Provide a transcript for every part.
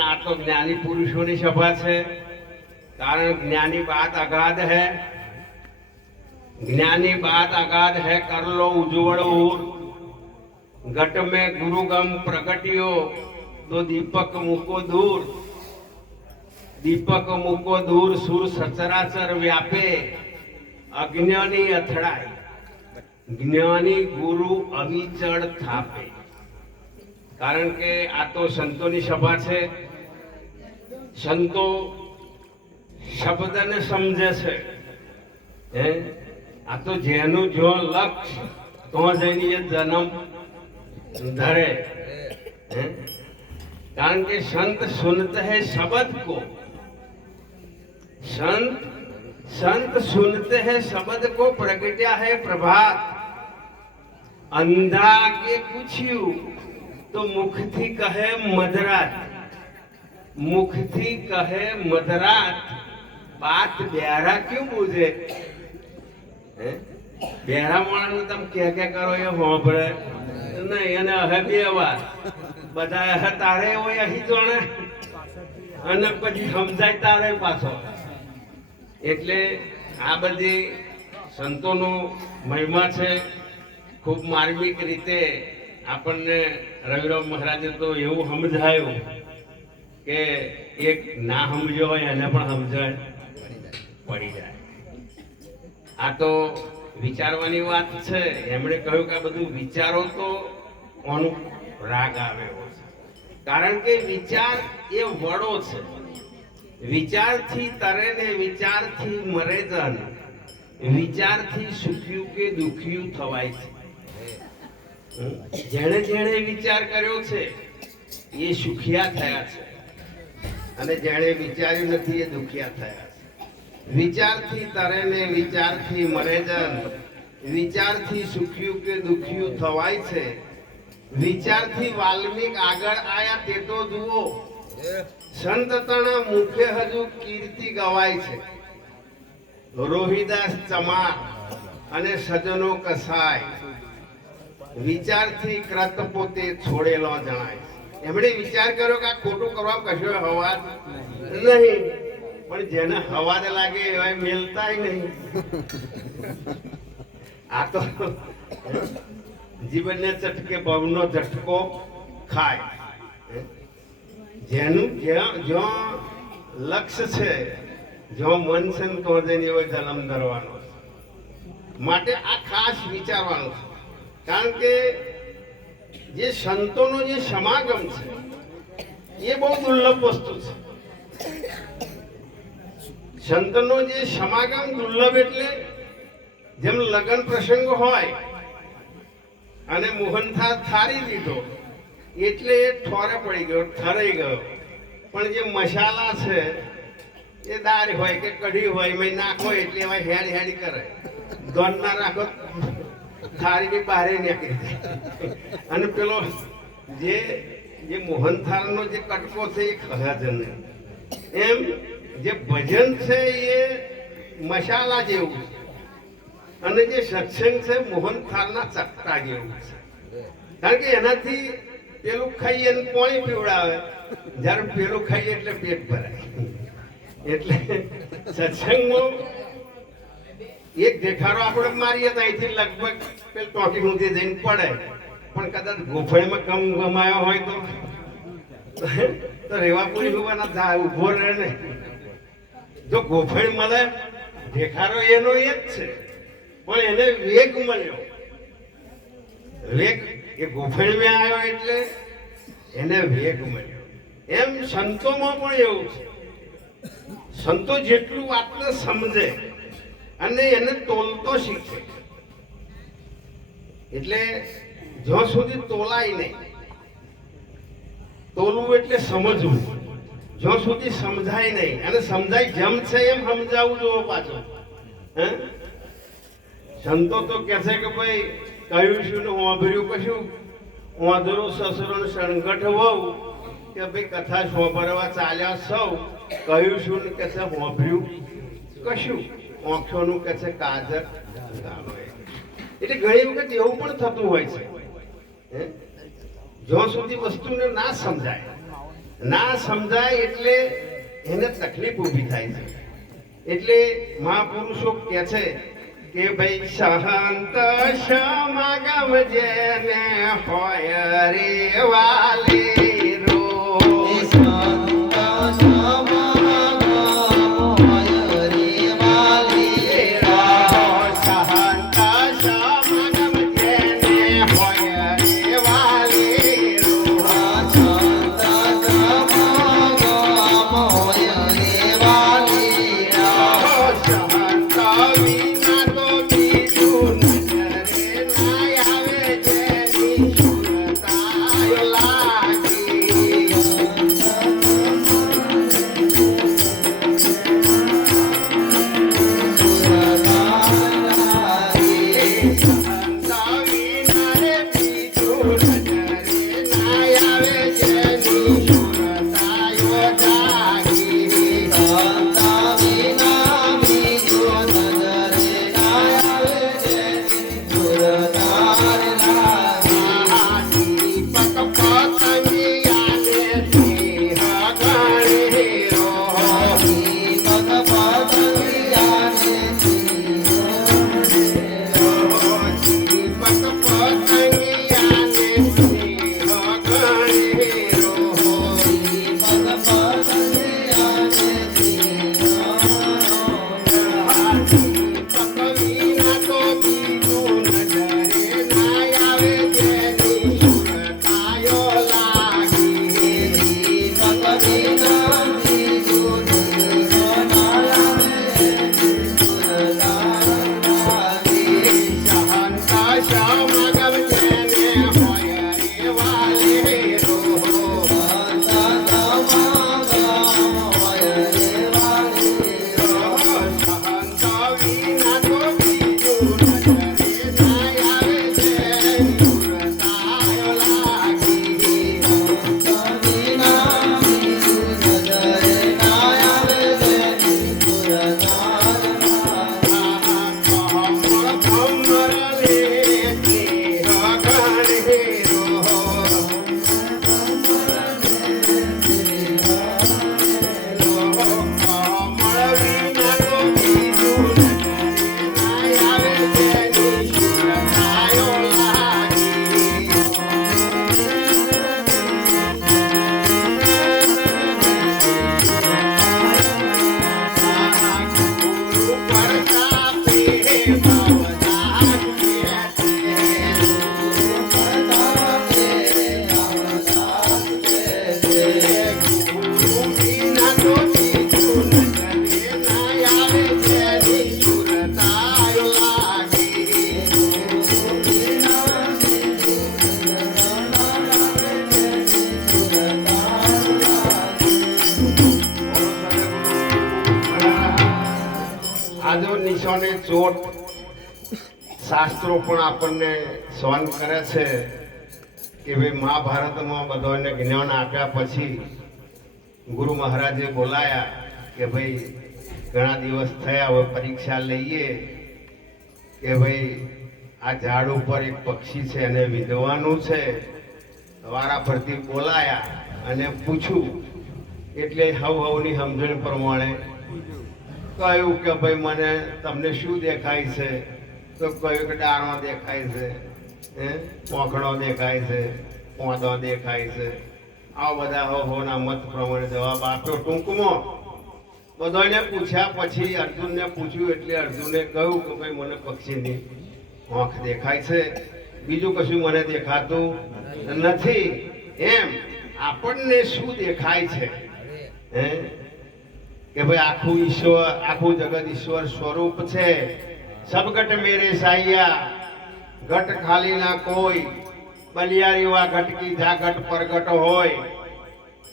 આ તો જ્ઞાની પુરુષોની સભા છે. કારણ જ્ઞાની બાત અગાધ હૈ. જ્ઞાની બાત અગાધ હૈ, કર લો ઉર ઘટ મેં ગુરુગમ પ્રગટ્યો, તો દીપક મૂકો દૂર. દીપક મૂકો દૂર, સુર સચરાચર વ્યાપે. અજ્ઞાની અથડાય. જ્ઞાની ગુરુ અવિચળ થાપે. કારણ કે આ તો સંતોની સભા છે સંતો શબ્દને સમજે છે હે આ તો જેનું જો લક્ષ્ય તો જઈને એ જન્મ ધરે હે? કારણ કે સંત સુનત है शब्द को संत संत सुनते हैं शब्द को प्रगट्या है प्रभात અંધા કે પૂછ્યું તો મુખથી કહે મધરાત. મુખથી કહે મધરાત. બાત બેરા કેમ બુજે? બેરા માણસ તમે કે કે કરો એ હોંભળે? નહીં, એને હવે બે વાર. બધા હવે તારે હોય અહીં જોણે. અને પછી સમજાય તારે પાછો. એટલે આ બધી સંતોનો મહિમા છે. ખૂબ માર્મિક રીતે આપણને રવિરામ મહારાજે તો એવું સમજાયું કે એક ના સમજ્યો હોય એને પણ સમજણ પડી જાય. આ તો વિચારવાની વાત છે. એમણે કહ્યું કે આ બધું વિચારો તો કોનું રાગ આવે છે. કારણ કે વિચાર એ વડો છે. વિચારથી તરે ને વિચારથી મરે જન. વિચારથી સુખ્યું કે દુખ્યું થવાય છે. જેણે જેણે વિચાર કર્યો છે, એ સુખિયા થયા છે. અને જેણે વિચાર્યું નથી, એ દુખિયા થયા છે. વિચારથી તરે ને વિચારથી મરે જન, વિચારથી સુખ્યું કે દુખ્યું થવાય છે. વિચારથી વાલ્મીક આગળ આયા તે તો જુઓ. સંત તણા મુખે હજુ કીર્તિ ગવાય છે. રોહિદાસ ચમાર અને સજનો કસાય. વિચારથી ક્રત પોતે છોડેલો જણાય એમણે વિચાર કર્યો કે આ ખોટું કરવા કશો હવા નહીં. પણ જેને હવાને લાગે એવા મેલતાય નહીં. આ તો જીવનને ચટકે ભવનો ઝટકો ખાય. જેનું જ્યાં જ્યાં લક્ષ્ય છે, જ્યાં મન છે તો જઈને એવો જન્મ ધરવાનો માટે આ ખાસ વિચારવાનું છે. કારણ કે જે સંતોનો જે સમાગમ છે, એ બહુ દુર્લભ વસ્તુ છે. સંતનો જે સમાગમ દુર્લભ એટલે જેમ લગ્ન પ્રસંગ હોય અને મોહનથાળ થારી દીધો, એટલે એ ઠોરે પડી ગયો, ઠરાઈ ગયો. પણ જે મસાલા છે, એ દાળ હોય કે કઢી હોય મેં નાખો એટલે એમાં હેડી હેડી કરે દોન ના રાખો. થાળીની બહારે નીકળી જાય અને પેલો જે જે મોહનથાળનો જે કટકો છે એ ખરાજન એમ જે ભજન છે એ મસાલા જેવું છે. અને જે સત્સંગ છે મોહનથાળના ચકતા જેવું છે. કારણ કે એનાથી પેલું ખાઈએ અને પાણી પીવડાવે. જ્યારે પેલું ખાઈએ એટલે પેટ ભરાય. એટલે સત્સંગમાં એક દેખાડો આપણે મારીએ તો અહીંથી લગભગ પેલ ટોકી ઊંધી જઈને પડે. પણ કદાચ ગોફાઈમાં કમ ગમાયો હોય તો? તો રેવાપુરી હોવાના જા ઊભો રહે ને. જો ગોફાઈ મળે દેખાડો એનો એ જ છે. પણ એને વેગ મળ્યો. વેગ એ ગોફળમાં આવ્યો એટલે એને વેગ મળ્યો. એમ સંતોમાં પણ એવું છે. સંતો જેટલું વાતને સમજે અને એને તોલતો શીખે. એટલે જ્યાં સુધી તોલાય નહીં, તોલવું એટલે સમજવું. જ્યાં સુધી સમજાય નહીં, અને સમજાય જેમ છે એમ સમજાવવું જોવો પાછો. હે? સંતો તો કહે છે કે ભાઈ, કહ્યું શું ને વાંભર્યું કશું? વાંધરો સસરો સંગઠ વહુ કે ભાઈ કથા સોંભરવા ચાલ્યા સૌ. કહ્યું શું ને કે છે વાંભર્યું કશું. ઓંખોનું કે છે કાજર? એટલે ઘણી વખત એવું પણ થતું હોય છે જો સુધી વસ્તુને ના સમજાય. ના સમજાય એટલે એને તકલીફ ઊભી થાય છે. એટલે મહાપુરુષો કહે છે કે ભાઈ સહંત સમાગમ જેને હોય રે વાલે? પણ આપણને સહન કરે છે કે ભાઈ મહાભારતમાં બધાને જ્ઞાન આપ્યા પછી ગુરુ મહારાજે બોલાયા કે ભાઈ ઘણા દિવસ થયા, હવે પરીક્ષા લઈએ કે ભાઈ આ ઝાડ ઉપર એક પક્ષી છે, એને વિધવાનું છે. વારા ફરતી બોલાયા અને પૂછ્યું, એટલે હવ હવની સમજણ પ્રમાણે કહ્યું કે ભાઈ મને તમને શું દેખાય છે? તો કહ્યું કે દાણો દેખાય છે, હે? પોખડો દેખાય છે, પોદો દેખાય છે. આ બધા હોના મત પ્રમાણે જવાબ આપ્યો ટૂંકમાં. બધાને પૂછ્યા પછી અર્જુનને પૂછ્યું એટલે અર્જુને કહ્યું કે ભાઈ મને પક્ષીની આંખ દેખાય છે. બીજું કશું મને દેખાતું નથી. એમ આપણને શું દેખાય છે? હે? કે ભાઈ આખું ઈશ્વર, આખું જગત ઈશ્વર સ્વરૂપ છે. સબગટ મેરે સાહિયા ઘટ ખાલી ના કોઈ, બલિયારી વા ઘટકી જા ઘટ પરગટ હોય.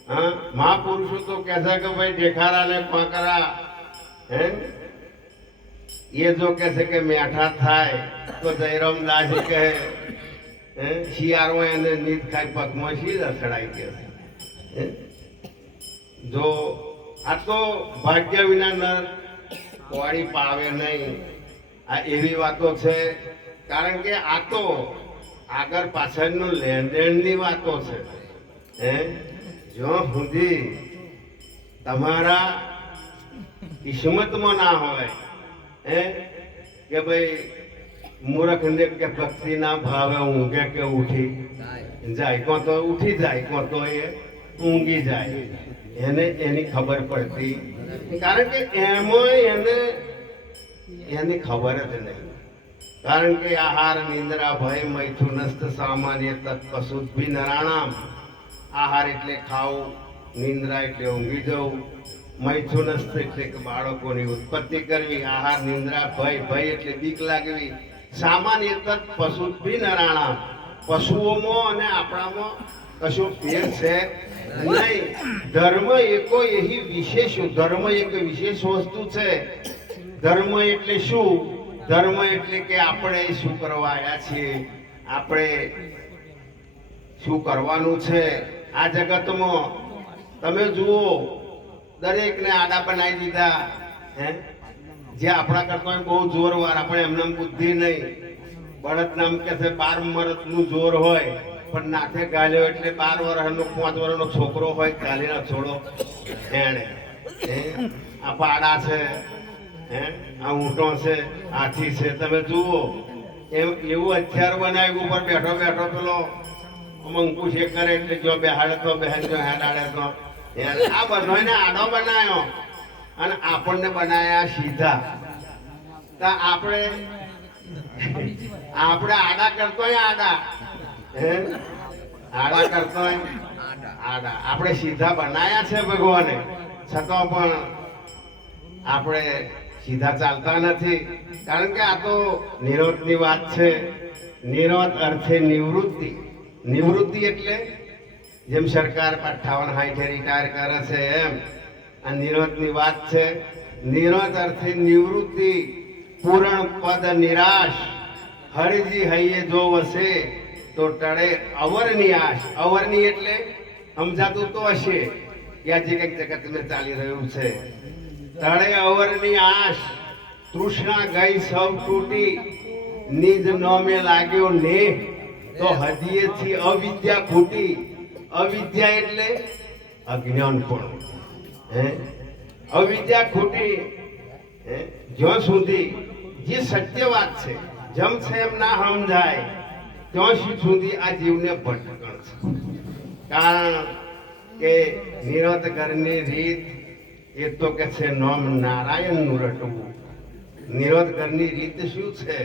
હા? મહાપુરુષો તો કહે કે ભાઈ દેખારા ને પાંકરા હે? જો કહે છે કે મેઠા થાય, તો દાસ કહે, હે? શિયાળો એને નીત ખાઈ પગમાં શી રસડાઈ કે? જો આ તો ભાગ્ય વિના નર કોળી પાવે નહીં. આ એવી વાતો છે, કારણ કે આ તો આગળ પાછળનું લેણ દેણની વાતો છે. હે? જો સુધી તમારા કિસ્મતમાં ના હોય, હે? કે ભાઈ મૂર્ખને કે ભક્તિ ના ભાવે ઊંઘે કે ઉઠી? જાય કો તો ઉઠી જાય કો તો એ ઊંઘી જાય. એને એની ખબર પડતી. કારણ કે એમાં એને એની ખબર જ નહીં. કારણ કે આહાર, નિંદ્રા, ભય મૈથુનસ્ત સામાન્ય તત્ પશુભી નરાણામ. આહાર એટલે ખાવું, નિંદ્રા એટલે ઊંઘી જવું. મૈથુનસ્ત એટલે બાળકોની ઉત્પત્તિ કરવી. આહાર, નિંદ્રા, ભય ભય એટલે બીક લાગવી. સામાન્ય તત્ પશુભી નરાણામ. પશુઓમાં અને આપણામાં કશું ફેર છે નહીં. ધર્મ એકો એવી વિશેષ, ધર્મ એક વિશેષ વસ્તુ છે. ધર્મ એટલે શું? ધર્મ એટલે કે આપણે શું કરવા આવ્યા છીએ? આપણે શું કરવાનું છે? આ જગતમાં તમે જુઓ, દરેકને આડા બનાવી દીધા, હે? જે આપણા કરતા હોય બહુ જોરવાર, આપણે એમને બુદ્ધિ નહીં. બળદ નામ કે છે, બાર મરતનું જોર હોય, પણ નાથે ગાલ્યો એટલે બાર વર્ષનો પાંચ વર્ષનો છોકરો હોય, ગાલીના છોડો. એને આ પાડા છે. હે? આ ઊંટો છે હાથી છે. તમે જુઓ એવું હથિયાર બનાવ્યું ઉપર બેઠો બેઠો પેલો મંકુ છે કરે એટલે જો બેહાડે તો બેહાડ, જો હેડાડે તો. આ બધાને આડો બનાવ્યો. અને આપણને બનાવ્યા સીધા. તો આપણે આપણે આડા કરતોય આડા. હે? આડા કરતો આડા. આપણે સીધા બનાયા છે ભગવાને. છતાં પણ આપણે સીધા ચાલતા નથી. કારણ કે આ તો નિરોધની વાત છે. નિરોધ અર્થે નિવૃત્તિ. નિવૃત્તિ એટલે જેમ સરકાર અઠાવન હાઈઠે રિટાયર કરે છે એમ. આ નિરોધની વાત છે. નિરોધ અર્થે નિવૃત્તિ. પૂરણ પદ નિરાશ. હરિજી હૈયે જો વસે તો ટળે અવરની આશ અવરની એટલે સમજાતું તો હશે. કે આ જે કંઈક જગત ચાલી રહ્યું છે. તળે અવરની આશ, તૃષ્ણા ગઈ સૌ તૂટી, નિજ નોમે લાગ્યો ને તો હદીએથી અવિદ્યા ખૂટી. અવિદ્યા એટલે અજ્ઞાન પણ. હે? અવિદ્યા ખૂટી જ્યાં સુધી જે સત્ય વાત છે, જમ છે એમ ના સમજાય, ત્યાં સુધી આ જીવને ભટકણ છે. કારણ કે નિરત ઘરની રીત એ તો કે છે નોમ નારાયણનું રટવું. નિરોધ ઘરની રીત શું છે?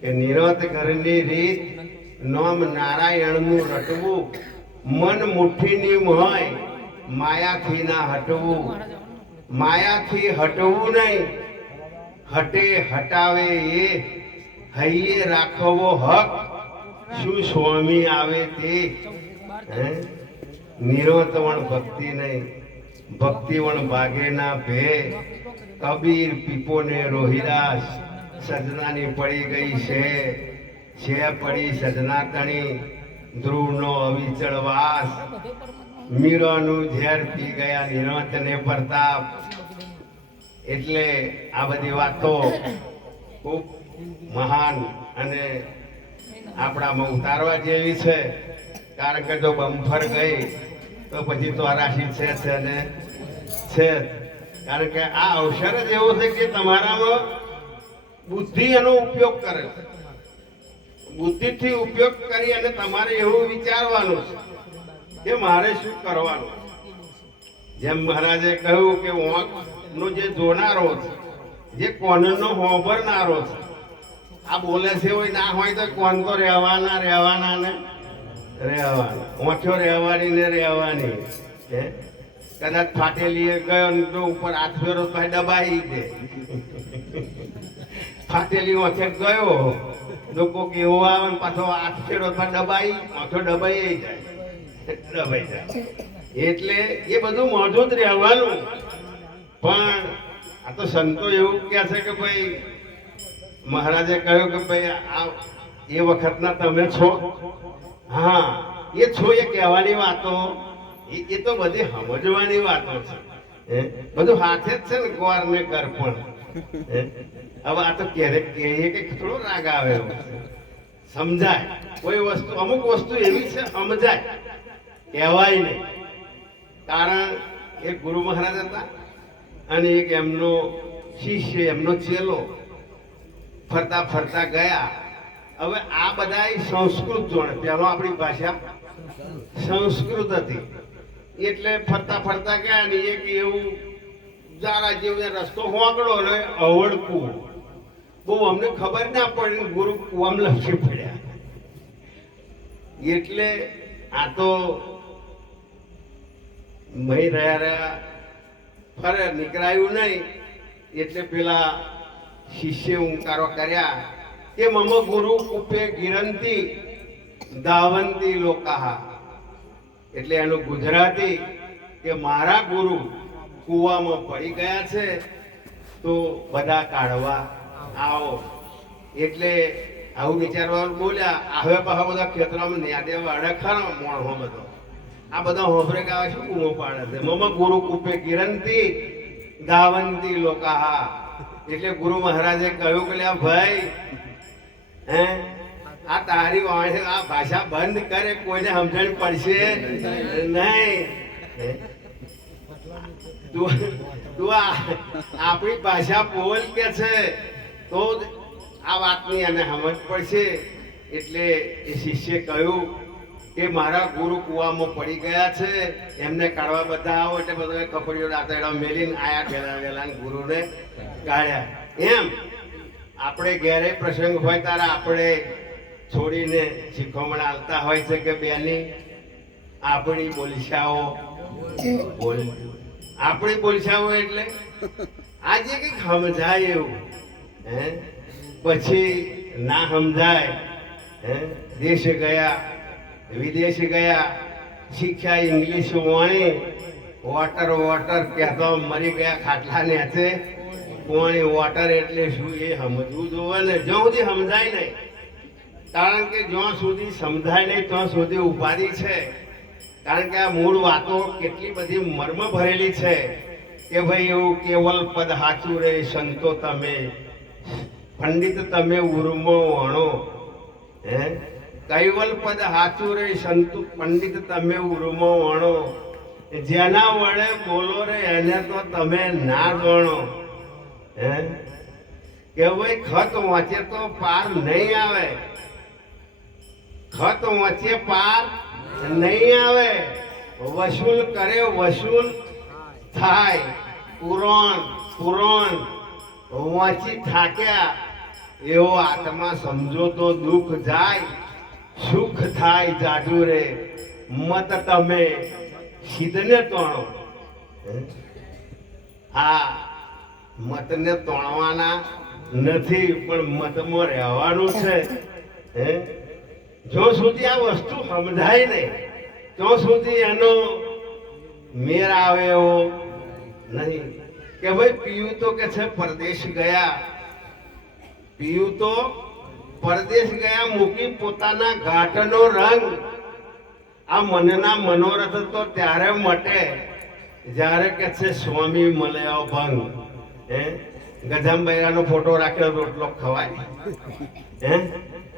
કે નિરોધ ઘરની રીત નોમ નારાયણનું રટવું. મન મુઠ્ઠીની હોય, માયાથી ના હટવું. માયાથી હટવું નહીં. હટે હટાવે એ હૈયે રાખવો હક. શું સ્વામી આવે તે? નિરોતવણ ભક્તિ નહીં. ભક્તિવણ ભાગેના ભે. કબીર પીપોને રોહિદાસ, સજનાની પડી ગઈ છે. છે પડી સજના તણી, ધ્રુવનો અવિચળ વાસ. મીરોનું ઝેર પી ગયા નિરંતને પ્રતાપ. એટલે આ બધી વાતો ખૂબ મહાન અને આપણામાં ઉતારવા જેવી છે. કારણ કે જો બમ્ફર ગઈ તો પછી તો રાશિ છે છે ને છે. કારણ કે આ અવસર જ એવો છે કે તમારામાં બુદ્ધિ એનો ઉપયોગ કરે છે. બુદ્ધિથી ઉપયોગ કરી અને તમારે એવું વિચારવાનું છે કે મારે શું કરવાનું જેમ મહારાજે કહ્યું કે ઓંખનો જે જોનારો છે, જે કોનનો હોંભરનારો છે, આ બોલે છે હોય ના હોય તો કોન તો રહેવાના રહેવાના ને રહેવાના. ઓછો રહેવાની ને રહેવાની. કદાચ ફાટેલી ગયો ને તો ઉપર હાથ ફેરો તો દબાઈ દે. ફાટેલી ઓછે ગયો. લોકો કેવો આવે ને પાછો હાથ ફેરો તો દબાઈ, ઓછો દબાઈ જાય. દબાઈ જાય. એટલે એ બધું મોઢું જ રહેવાનું. પણ આ તો સંતો એવું કહે છે કે ભાઈ, મહારાજે કહ્યું કે ભાઈ, આ એ વખતના તમે છો. હા, એ છો એ કહેવાની વાતો. એ તો બધી સમજવાની વાતો છે? બધું હાથે જ છે ને ગોર ને કર પણ? હવે આ તો ક્યારેક કહીએ કે થોડો રાગ આવે સમજાય. કોઈ વસ્તુ, અમુક વસ્તુ એવી છે, સમજાય. કહેવાય નહીં. કારણ એક ગુરુ મહારાજ હતા અને એક એમનો શિષ્ય, એમનો ચેલો ફરતા ફરતા ગયા. હવે આ બધા સંસ્કૃત જોડે. પહેલો આપણી ભાષા સંસ્કૃત હતી. એટલે ફરતા ફરતા ગયા ને એક એવું જારા જેવું રસ્તો હોંકડો ને અવળકું. બહુ અમને ખબર ના પડી, ગુરુ કુવામ લપસી પડ્યા. એટલે આ તો મહી રહ્યા રહ્યા ફરે, નીકળાયું નહીં. એટલે પેલા શિષ્ય ઉંકારો કર્યા. કે મમ ગુરુ કુપે ગિરંતી દાવંતી લોકાહા. એટલે એનું ગુજરાતી કે મારા ગુરુ કૂવામાં પડી ગયા છે, તો બધા કાઢવા આવો. એટલે આવું વિચારવાનું બોલ્યા, હવે પાછા બધા ખેતરામાં ન્યાદે અડખાનો મોણો બધો. આ બધા હોફરે ગાવે છે, કૂવો પાડે છે. મમ ગુરુ કુપે ગિરંતી દાવંતી લોકાહા. એટલે ગુરુ મહારાજે કહ્યું કે ભાઈ હે? આ તારી વાણી, આ ભાષા બંધ કરે, કોઈને સમજણ પડશે નહીં. તું આપણી ભાષા બોલ કે છે, તો જ આ વાતની એને સમજ પડશે. એટલે એ શિષ્ય કહ્યું કે મારા ગુરુ કૂવામાં પડી ગયા છે, એમને કાઢવા બધા આવો એટલે બધા કપડીઓ દાંતરડા મેલીને આયા ગેલા ગેલા ગુરુને કાઢ્યા. એમ? આપણે ઘેરે પ્રસંગ હોય ત્યારે આપણે છોડીને શીખવણ આવતા હોય છે કે બેની આપણી બોલશાઓ બોલ. આપણી બોલશાઓ એટલે આજે કંઈક સમજાય એવું, હે? પછી ના સમજાય, હે? દેશ ગયા, વિદેશ ગયા, શીખ્યા ઇંગ્લિશ વાણી, વોટર વોટર કહેતો મરી ગયા ખાટલા નેચે પાણી વોટર એટલે શું એ સમજવું જોવે ને, જ્યાં સુધી સમજાય નહીં. કારણ કે જ્યાં સુધી સમજાય નહીં, ત્યાં સુધી ઉપાધિ છે. કારણ કે આ મૂળ વાતો કેટલી બધી મર્મ ભરેલી છે કે ભાઈ એવું કેવલ પદ હાચું રે, સંતો તમે, પંડિત તમે ઉર્મો વણો. હે? કૈવલ પદ હાચું રે, સંતો પંડિત તમે ઉર્મો વણો. જેના વડે બોલો રે, એને તો તમે ના ગણો. હે? કે ભાઈ, ખત વાંચે તો પાર નહીં આવે. ખત વાંચે પાર નહીં આવે. વસૂલ કરે, વસૂલ થાય. પુરાણ પુરાણ વાંચી થાક્યા. એવો આત્મા સમજો તો દુઃખ જાય, સુખ થાય જાજુ રે મત તમે સિદ્ધને તોણો હે? મતને તોડવાના નથી, પણ મતમાં રહેવાનું છે. હે? જો સુધી આ વસ્તુ સમજાય નહીં, તો સુધી એનો મેર આવે એવો નહીં. કે ભાઈ, પીયું તો કે છે પરદેશ ગયા. પીયું તો પરદેશ ગયા મૂકી પોતાના ઘાટનો રંગ. આ મનના મનોરથ તો ત્યારે મટે, જ્યારે કે છે સ્વામી મળે ભંગ હે? ગજામબૈરાનો ફોટો રાખ્યો, રોટલો ખવાય. હે?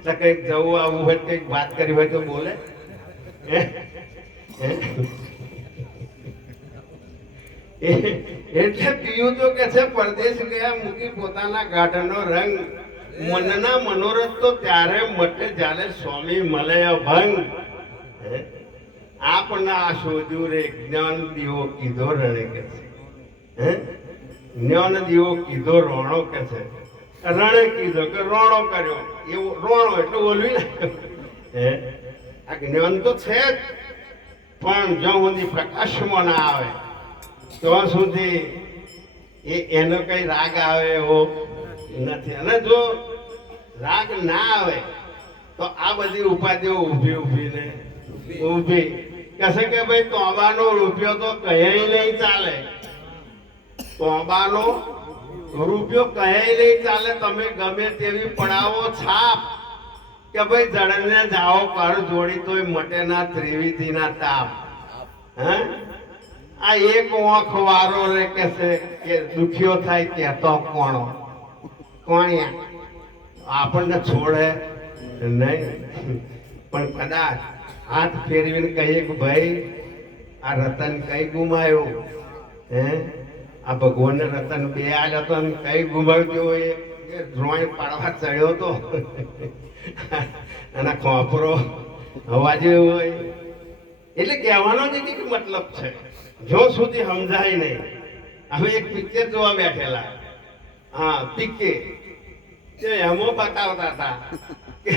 તો કંઈક જવું આવવું હોય, કંઈક વાત કરી હોય તો બોલે? એટલે પીયું તો કે છે, પરદેશ ગયા મૂકી પોતાના ગાઢનો રંગ. મનના મનોરથ તો ત્યારે મટે જ્યારે સ્વામી મળે ભંગ હે? આપના શોધ્યું રે, જ્ઞાન દીવો કીધો રણે કે હે? જ્ઞાન દીવો કીધો રોણો કે છે. રણે કીધો કે રોણો કર્યો. એવો રોણો એટલે બોલવી હે? આ જ્ઞાન તો છે જ. પણ જો સુધી પ્રકાશમાં ના આવે તો સુધી એ એનો કઈ રાગ આવે એવો નથી. અને જો રાગ ના આવે, તો આ બધી ઉપાધિઓ ઊભી ઊભીને ઊભી. કહેશે કે ભાઈ તોબાનો રૂપિયો તો કહે નહીં ચાલે. તોબાનો રૂપિયો કહે નહીં, ચાલે તમે ગમે તેવી પડાવો છાપ. કે ભાઈ જડને જાઓ કર જોડી તોય મટે ના ત્રિવિધિ ના તાપ. હે? આ એક ઓંખ વારો રે કે છે કે દુખ્યો થાય કહેતો કોણો? કોણિયા. આપણને છોડે નહીં. પણ કદાચ હાથ ફેરવીને કહીએ કે ભાઈ, આ રતન કઈ ગુમાયો? હે? આ ભગવાનને રતન બે આ હતો ને કઈ ગુમાવ્યું હોય, એ ડ્રોઈંગ પાડવા ચડ્યો હતો અને ખોપરો હવા જેવો હોય. એટલે કહેવાનો જ મતલબ છે, જો સુધી સમજાય નહીં. હવે એક પિક્ચર જોવા બેઠેલા. હા પીકે તે એમો બતાવતા હતા કે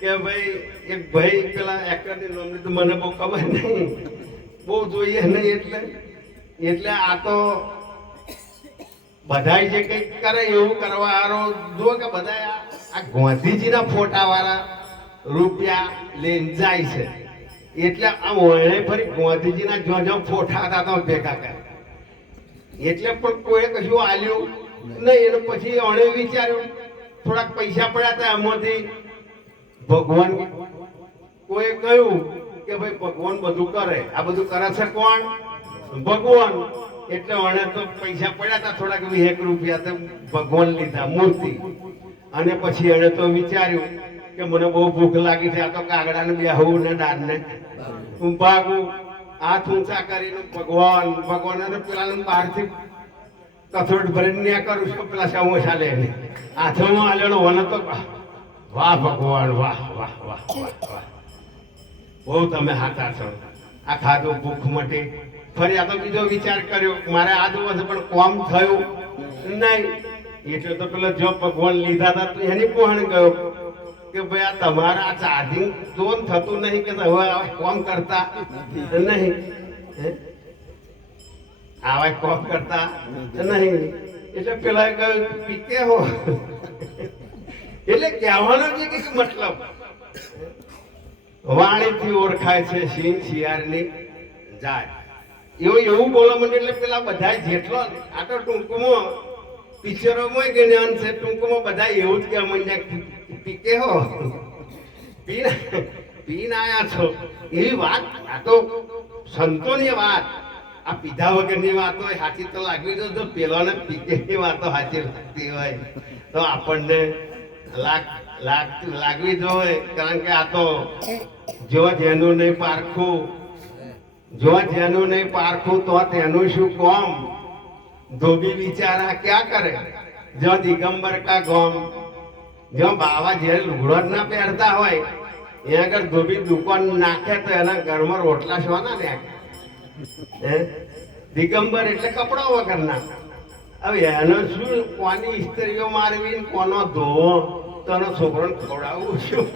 કે ભાઈ, એક ભાઈ પેલા એક્ટરની નામની તો મને બહુ ખબર નહીં. બહુ જોઈએ નહીં એટલે. એટલે આ તો બધાય જે કંઈક કરે એવું કરવા હારો જો કે બધા આ ગાંધીજીના ફોટા વાળા રૂપિયા લઈને જાય છે. એટલે આ વળે ફરી ગાંધીજીના જો જો ફોટા હતા તો ભેગા કરે. એટલે પણ કોઈ કશું આલ્યું નહીં. એને પછી અણે વિચાર્યું, થોડાક પૈસા પડ્યા હતા એમાંથી. ભગવાન કોઈ કહ્યું કે ભાઈ ભગવાન બધું કરે. આ બધું કરે છે કોણ? ભગવાન. એટલે અણે તો પૈસા પડ્યા હતા થોડાક વીસેક રૂપિયા તો ભગવાન લીધા, મૂર્તિ. અને પછી એણે તો વિચાર્યું કે મને બહુ ભૂખ લાગી છે, આ તો કાગડાને બેહવું ને દાનને. હું ભાગું હાથ ઊંચા કરીને ભગવાન ભગવાન અને પેલા બહારથી કથોટ ભરીને ન્યા કરું છું પેલા સમોસા લઈને હાથમાં આલેલો વન તો વાહ ભગવાન, વાહ વાહ વાહ વાહ વાહ. બહુ તમે હાથા છો. આ ખાધું ભૂખ મટી. ફરી તો બીજો વિચાર કર્યો, મારે આ દિવસે પણ કોમ થયું નહીં. એટલે તો પેલો જો ભગવાન લીધા હતા, તો એની પહોંચ ગયો કે ભાઈ આ તમારા ચાર્જિંગ જોન થતું નહીં કે હવે કોમ કરતા નહીં. આવા કોમ કરતા નહીં. એટલે પેલા કહ્યું પીકે હો. એટલે કહેવાનો છે કે મતલબ. વાણીથી ઓળખાય છે, સિંહ શિયાળની જાત. એવું એવું બોલવા માંડે એટલે પેલા બધા જેટલો આ તો ટૂંકમાં પિક્ચરોમાં જ્ઞાન છે ટૂંકમાં બધા એવું જ કે માંડ્યા પીકે હો પીન પીન આયા છો. એવી વાત. આ તો સંતોની વાત. આ પીધા વગરની વાત હોય સાચી તો લાગવી જો જો પેલાને પીકેની વાતો સાચી લાગતી હોય, તો આપણને લાગ લાગતું લાગવી જોઈએ. કારણ કે આ તો જો જેનું નહીં પારખું જો જેનું નહીં પારખું તો તેનું શું કોમ? ધોબી બિચારા ક્યાં કરે? જો દિગંબર કા ગોમ? જો બાવા જે લુગડો ના પહેરતા હોય, એ આગળ ધોબી દુકાન નાખે તો એના ઘરમાં રોટલા શોના ને હે? દિગંબર એટલે કપડા વગરના. હવે એનો શું, કોની સ્ત્રીઓ મારવી કોનો ધોવો? તો એનો છોકરોને શું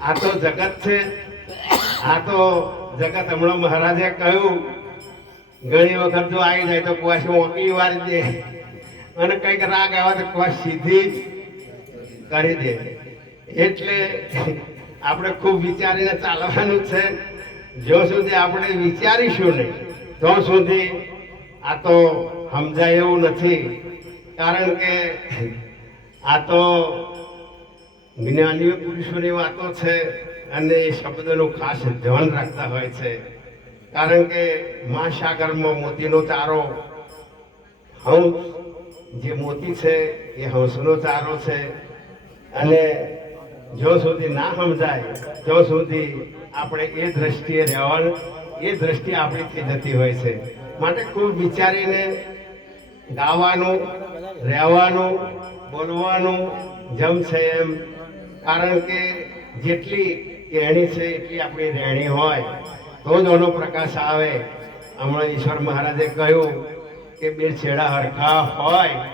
આ તો જગત છે. આ તો જગત હમણાં મહારાજે કહ્યું, ઘણી વખત જો આવી જાય તો કોઈ મોકી વાળી દે. અને કંઈક રાગ આવે તો કોઈ સીધી જ કરી દે. એટલે આપણે ખૂબ વિચારીને ચાલવાનું છે. જો સુધી આપણે વિચારીશું નહીં, તો સુધી આ તો સમજાય એવું નથી. કારણ કે આ તો જ્ઞાનીય પુરુષોની વાતો છે. અને એ શબ્દનું ખાસ ધ્યાન રાખતા હોય છે. કારણ કે મહાસાગરમાં મોતીનો તારો હંસ, જે મોતી છે, એ હંસનો તારો છે. અને જો સુધી ના સમજાય તો સુધી આપણે એ દ્રષ્ટિએ રહેવાનું, એ દ્રષ્ટિ આપણીથી જતી હોય છે. માટે ખૂબ વિચારીને ગાવાનું, રહેવાનું, બોલવાનું જમ છે એમ. કારણ કે જેટલી કહેણી છે એટલી આપણી રહેણી હોય, તો જ એનો પ્રકાશ આવે. હમણાં ઈશ્વર મહારાજે કહ્યું કે બે છેડા હરખા હોય,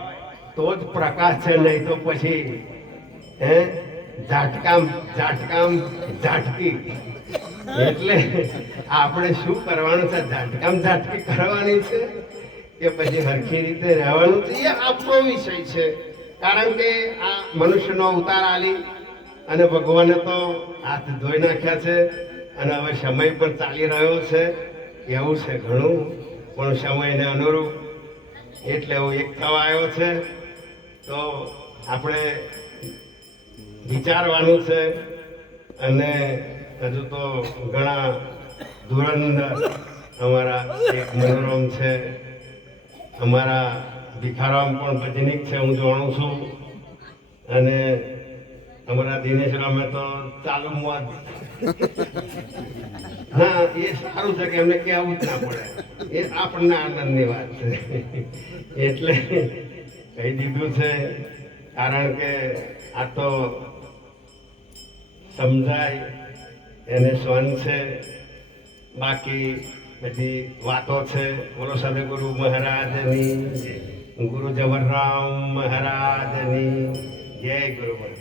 તો જ પ્રકાશ છે, નહીં તો પછી, હે, ઝાટકામ ઝાટકામ, ઝાટકી. એટલે આપણે શું કરવાનું છે? ઝાટકામ, ઝાટકી કરવાની છે કે પછી હરખી રીતે રહેવાનું છે? એ આપણો વિષય છે. કારણ કે આ મનુષ્યનો અવતાર આલી અને ભગવાને તો હાથ ધોઈ નાખ્યા છે અને હવે સમય પણ ચાલી રહ્યો છે. એવું છે ઘણું, પણ સમયને અનુરૂપ એટલે હું એક થવા આવ્યો છે. તો આપણે વિચારવાનું છે અને હજુ તો ઘણા ધુરંધર અમારા એક મનોરમ છે. અમારા ભિખારામ પણ ભજનિક છે, હું જાણું છું. અને અમારા દિનેશ રામે તો ચાલુ મોત હા એ સારું છે કે એમને કહેવું જ ના પડે. એ આપણને આનંદની વાત છે. એટલે કહી દીધું છે, કારણ કે આ તો સમજાય, એને સ્વન છે, બાકી બધી વાતો છે. બોલો ગુરુ મહારાજની, ગુરુ જવરરામ મહારાજની, જય ગુરુ મહારાજ.